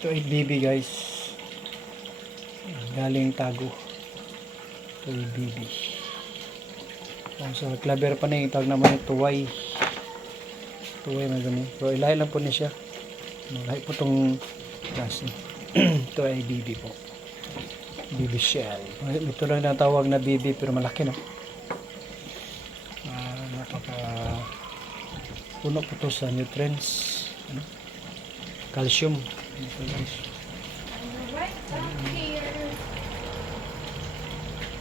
Ito ay bibi guys. Galing Tago. Ito ay bibi. So claver pa na yung tawag naman yung tuway. Tuway na ganun. So ilahi lang po niya siya. Ilahi po itong klase. Ito ay bibi po. Bibi shell. Ito lang natawag na bibi pero malaki no. Napaka puno po ito sa nutrients. Ano? Calcium. Ito guys.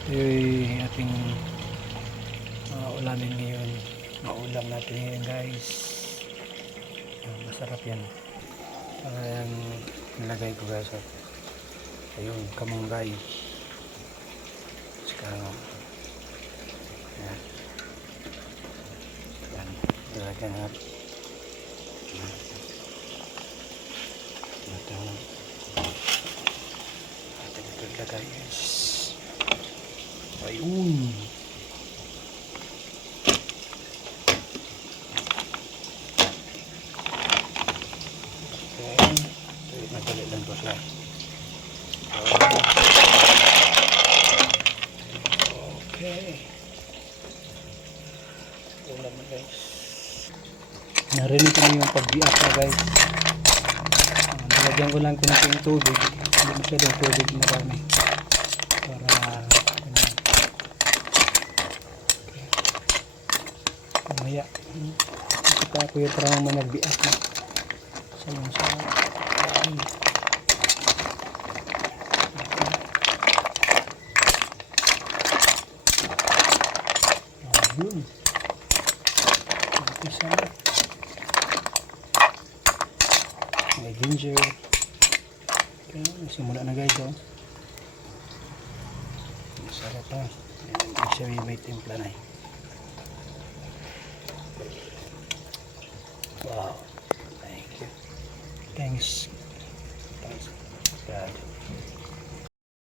Ito yung ating ulamin ngayon. Maulam natin ngayon guys. Masarap yan. Parang nilagay ko guys. Ayun, kamunggay. Saka yan. Yan. Nilagyan natin. Natin ito ilagay guys. Ayun. Okay. Nagdali lang po siya. Okay. Ulam na guys. Narinig ko yung pag-biak na guys. Nalagyan ko lang kunting tubig. Hindi masyadong tubig marami. Para mamaya. Ito ako yung parang managbiak na. Sayang sa kain. Ayun. Isa na. May ginger. Okay, simula na guys oh. Masarap pa. Isa may timpla na eh. Wow. Thank you. Thanks. Thanks God.